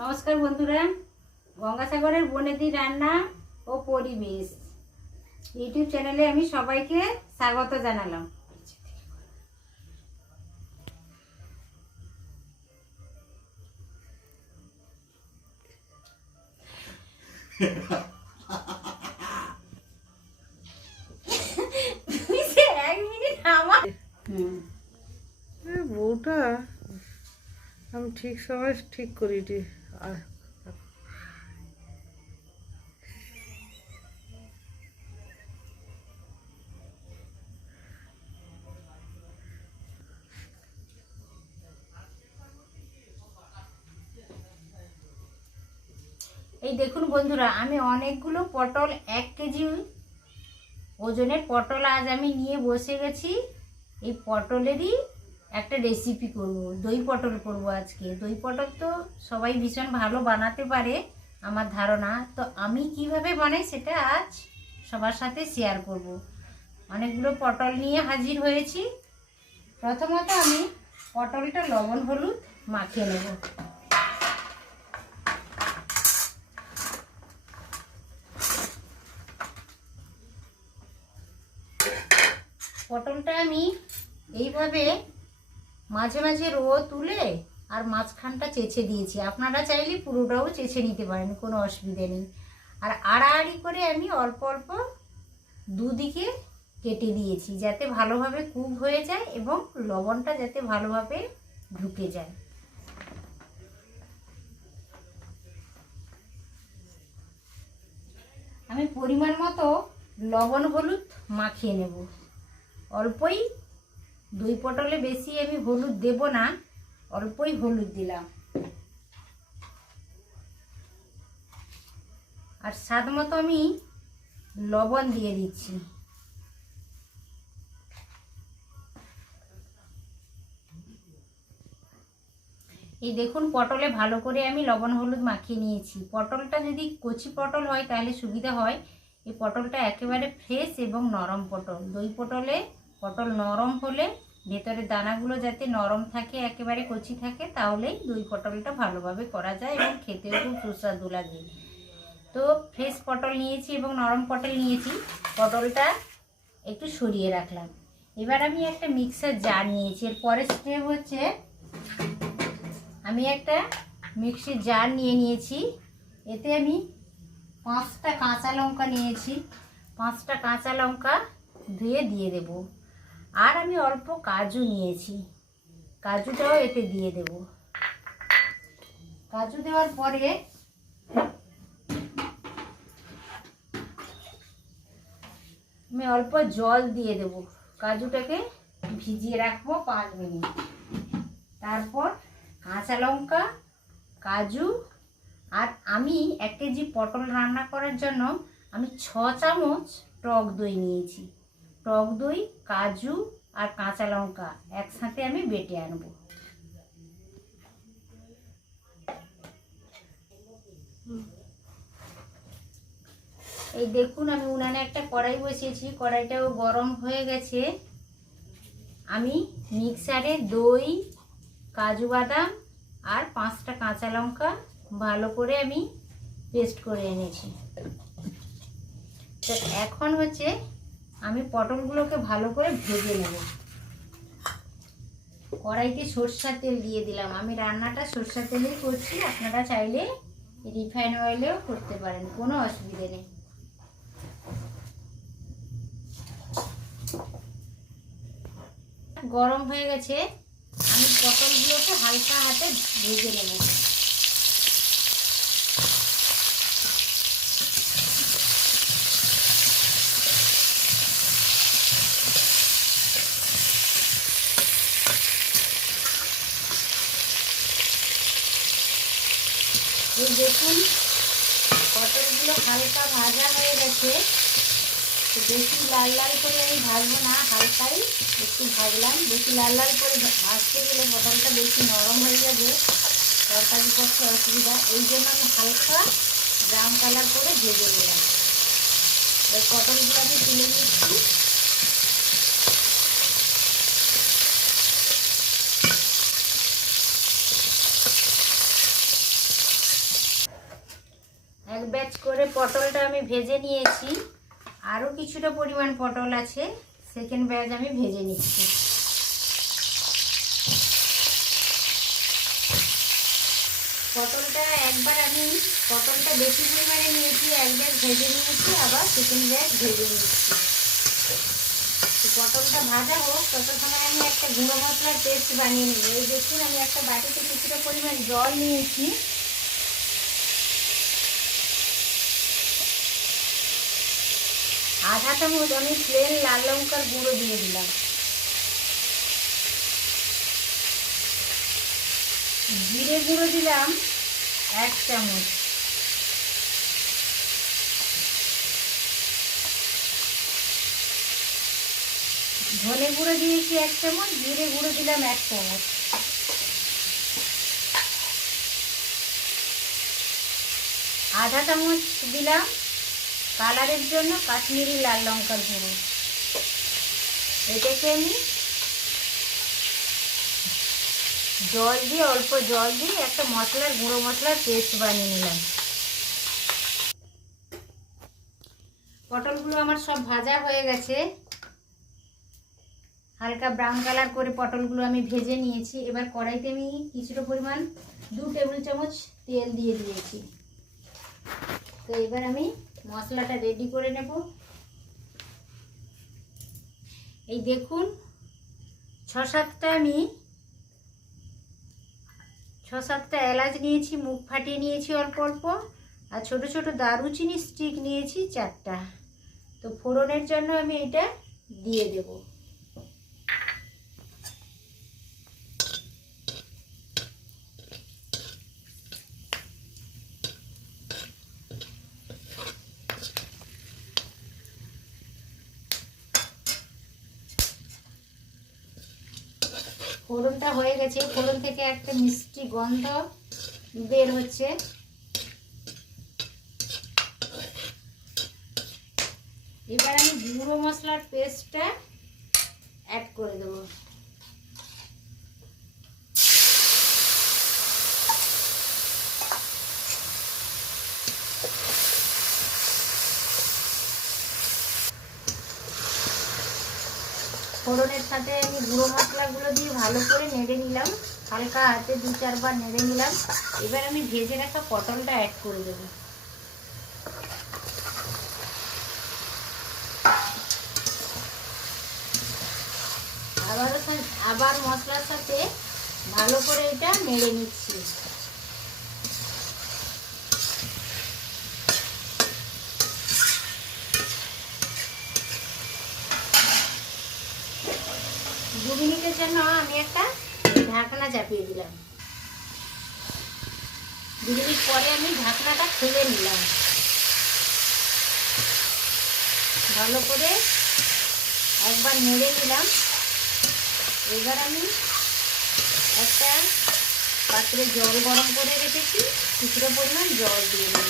নমস্কার বন্ধুরা, গঙ্গাসাগরের বনেদি রান্না ও পরিবেশ ইউটিউব চ্যানেলে আমি সবাইকে স্বাগত জানালাম। বউটা আমি ঠিক সময় ঠিক করিনি। আর এই দেখুন বন্ধুরা, আমি অনেকগুলো পটল 1 কেজি ওজনের পটল আজ আমি নিয়ে বসে গেছি। এই পটলেরই একটা রেসিপি করব, দই পটল করব আজকে। দই পটল তো সবাই ভীষণ ভালো বানাতে পারে আমার ধারণা, তো আমি কিভাবে বানাই সেটা আজ সবার সাথে শেয়ার করব। অনেকগুলো পটল নিয়ে হাজির হয়েছি। প্রথমত আমি পটলটা লবণ হলুদ মাখিয়ে নেব। পটলটা আমি এইভাবে মাঝে মাঝে রো তুলে আর মাঝখানটা চেঁচে দিয়েছি। আপনারা চাইলে পুরোটাও চেঁচে নিতে পারেন, কোনো অসুবিধে নেই। আর আড়াআড়ি করে আমি অল্প অল্প দুদিকে কেটে দিয়েছি, যাতে ভালোভাবে কুক হয়ে যায় এবং লবণটা যাতে ভালোভাবে ঢুকে যায়। আমি পরিমাণ মতো লবণ হলুদ মাখিয়ে নেব। অল্পই, দই পটলে বেশি আমি হলুদ দেব না, অল্পই হলুদ দিলাম। আর স্বাদ মতো আমি লবণ দিয়ে দিচ্ছি। এই দেখুন, পটলে ভালো করে আমি লবণ হলুদ মাখিয়ে নিয়েছি। পটলটা যদি কচি পটল হয় তাহলে সুবিধা হয়। এই পটলটা একেবারে ফ্রেশ এবং নরম পটল। দই পটলে পটল নরম হলে ভেতরে দানাগুলো যাতে নরম থাকে, একেবারে কচি থাকে, তাহলেই দই পটলটা ভালোভাবে করা যায় এবং খেতেও খুব সুস্বাদু লাগে। তো ফ্রেশ পটল নিয়েছি এবং নরম পটল নিয়েছি। পটলটা একটু সরিয়ে রাখলাম। এবার আমি একটা মিক্সার জার নিয়েছি। এর পরের স্টেপ হচ্ছে আমি একটা মিক্সির জার নিয়েছি। এতে আমি 5টা কাঁচা লঙ্কা নিয়েছি। 5টা কাঁচা লঙ্কা ধুয়ে দিয়ে দেব। আর আমি অল্প কাজু নিয়েছি, কাজুটাও এতে দিয়ে দেব। কাজু দেওয়ার পরে আমি অল্প জল দিয়ে দেব। কাজুটাকে ভিজিয়ে রাখবো 5 মিনিট। তারপর কাঁচা লঙ্কা, কাজু, আর আমি 1 কেজি পটল রান্না করার জন্য আমি 6 চামচ টক দই নিয়েছি। টক দই, কাজু আর কাঁচা লঙ্কা একসাথে আমি বেটে আনবো। এই দেখুন, আমি উনানে একটা কড়াই বসিয়েছি, কড়াইটাও গরম হয়ে গেছে। আমি মিক্সারে দই, কাজু বাদাম আর 5টা কাঁচা লঙ্কা ভালো করে আমি পেস্ট করে এনেছি। তো এখন হচ্ছে আমি পটলগুলোকে ভালো করে ভেজে নেব। কড়াইতে সরষের তেল দিয়ে দিলাম। আমি রান্নাটা সরষের তেলেই করছি, আপনারা চাইলে রিফাইন অয়েলেও করতে পারেন, কোনো অসুবিধে নেই। গরম হয়ে গেছে, আমি পটলগুলোকে হালকা হাতে ভেজে নেব। এই দেখুন, পটলগুলো হালকা ভাজা হয়ে গেছে। তো বেশি লাল লাল করে আমি ভাজবো না, হালকাই একটু ভাজলাম। বেশি লাল লাল করে ভাজতে গেলে পটলটা বেশি নরম হয়ে যাবে, তরকারি পক্ষে অসুবিধা। এই জন্য আমি হালকা ব্রাউন কালার করে ভেজে নিলাম। এই পটলগুলোকে তুলে নিচ্ছি। এক ব্যাচ করে পটলটা আমি ভেজে নিয়েছি, আরও কিছুটা পরিমাণ পটল আছে, সেকেন্ড ব্যাচ আমি ভেজে নিচ্ছি। পটলটা বেশি পরিমাণে নিয়েছি, এক ব্যাচ ভেজে নিয়েছি, আবার সেকেন্ড ব্যাচ ভেজে নিচ্ছি। তো পটলটা ভাজা হোক, তত সময় আমি একটা গুঁড়ো মশলার পেস্ট বানিয়ে নেব। এই দেখুন, আমি একটা বাটিতে কিছুটা পরিমাণ জল নিয়েছি, আধা চামচ আমি প্লেন লাল লঙ্কার গুঁড়ো দিয়ে দিলাম, জিরে গুঁড়ো দিলাম 1 চামচ, ধনে গুঁড়ো দিয়েছি 1 চামচ, জিরে গুঁড়ো দিলাম 1 চামচ, আধা চামচ দিলাম কালারের জন্য কাশ্মীরি লাল লঙ্কার গুঁড়ো। এটাকে আমি অল্প জল দিয়ে একটা গুঁড়ো মশলার পেস্ট বানিয়ে নিলাম। পটলগুলো আমার সব ভাজা হয়ে গেছে, হালকা ব্রাউন কালার করে পটলগুলো আমি ভেজে নিয়েছি। এবার কড়াইতে আমি কিছুটা পরিমাণ 2 টেবিল চামচ তেল দিয়ে দিয়েছি। তো এবার আমি মশলাটা রেডি করে নেব। এই দেখুন, 6-7টা এলাচ নিয়েছি, মুখ ফাটিয়ে নিয়েছি অল্প অল্প, আর ছোট ছোট দারুচিনি স্টিক নিয়েছি 4টা। তো ফোড়নের জন্য আমি এটা দিয়ে দেব। ফোড়নটা হয়ে গেছে, ফোড়ন থেকে একটা মিষ্টি গন্ধ বের হচ্ছে। এবার আমি গুঁড়ো মশলার পেস্টটা অ্যাড করে দেবো। ফোড়নের সাথে আমি গুঁড়ো মশলাগুলো দিয়ে ভালো করে নেড়ে নিলাম, হালকা হাতে 2-4 বার নেড়ে নিলাম। এবার আমি ভেজে রাখা পটলটা অ্যাড করে দেবো। আবার মশলার সাথে ভালো করে এটা নেড়ে নিচ্ছি। দু মিনিটের জন্য আমি একটা ঢাকনা চাপিয়ে দিলাম। 2 মিনিট পরে আমি ঢাকনাটা খুলে নিলাম, ভালো করে একবার নেড়ে নিলাম। এবার আমি একটা পাত্রে জল গরম করে রেখেছি, কিছুটা পরিমাণ জল দিয়ে দেব।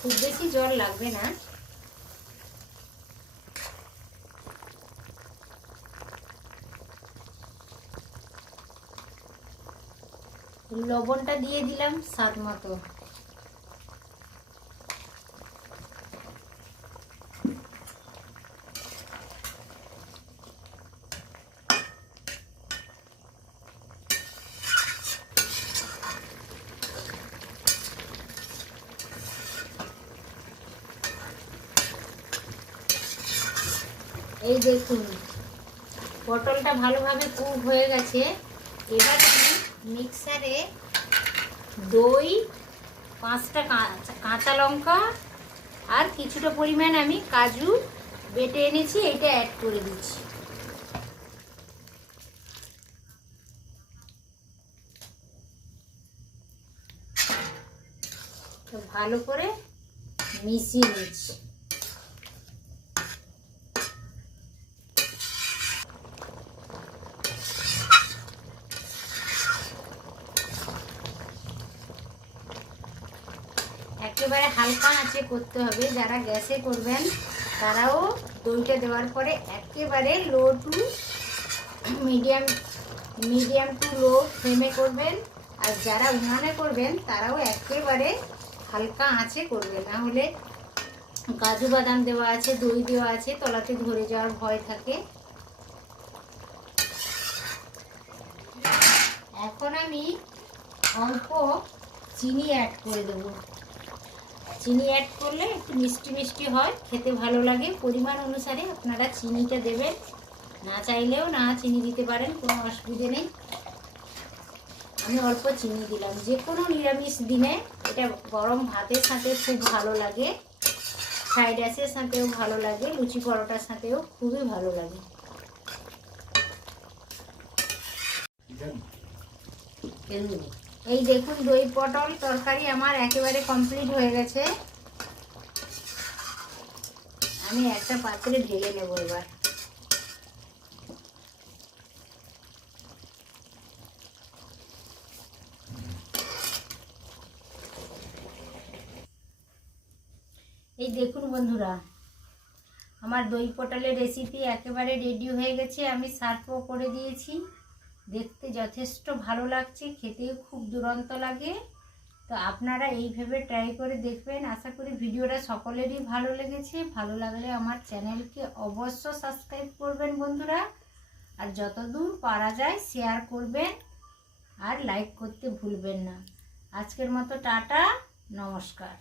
খুব বেশি জল লাগবে না। লবণটা দিয়ে দিলাম স্বাদ মতো। এই দেখুন, পটলটা ভালোভাবে কুক হয়ে গেছে। এবার আমি মিক্সারে দই, 5টা কাঁচা লঙ্কা আর কিছুটা পরিমাণ আমি কাজু বেটে এনেছি, এটা অ্যাড করে দিচ্ছি। তো ভালো করে মিশিয়ে নিচ্ছি। একেবারে হালকা আঁচে করতে হবে। যারা গ্যাসে করবেন তারাও দইটা দেওয়ার পরে একেবারে low to medium to low ফ্লেমে করবেন। আর যারা উনানে করবেন তারাও একেবারে হালকা আঁচে করবেন, না হলে কাজু বাদাম দেওয়া আছে, দই দেওয়া আছে, তলাতে ধরে যাওয়ার ভয় থাকে। এখন আমি অল্প চিনি অ্যাড করে দেবো। চিনি অ্যাড করলে একটু মিষ্টি মিষ্টি হয়, খেতে ভালো লাগে। পরিমাণ অনুসারে আপনারা চিনিটা দেবেন, না চাইলেও না চিনি দিতে পারেন, কোনো অসুবিধে নেই। আমি অল্প চিনি দিলাম। যে কোনো নিরামিষ দিনে এটা গরম ভাতের সাথে খুব ভালো লাগে, ফ্রাইড রাইসের সাথেও ভালো লাগে, লুচি পরোটার সাথেও খুবই ভালো লাগে। এই দেখুন দই পটল তরকারি আমার একেবারে কমপ্লিট হয়ে গেছে। আমি একটা পাত্রে ঢেলে নেব এবার। এই দেখুন বন্ধুরা, আমার দই পটলের রেসিপি একেবারে রেডি হয়ে গেছে। আমি সার্ভও করে দিয়েছি। দেখতে যথেষ্ট ভালো লাগছে, খেতেও খুব দুরন্ত লাগে। তো আপনারা এইভাবে ট্রাই করে দেখবেন। আশা করি ভিডিওটা সকলেরই ভালো লেগেছে। ভালো লাগলে আমার চ্যানেলকে অবশ্য সাবস্ক্রাইব করবেন বন্ধুরা, আর যতদূর পারা যায় শেয়ার করবেন আর লাইক করতে ভুলবেন না। আজকের মতো টাটা, নমস্কার।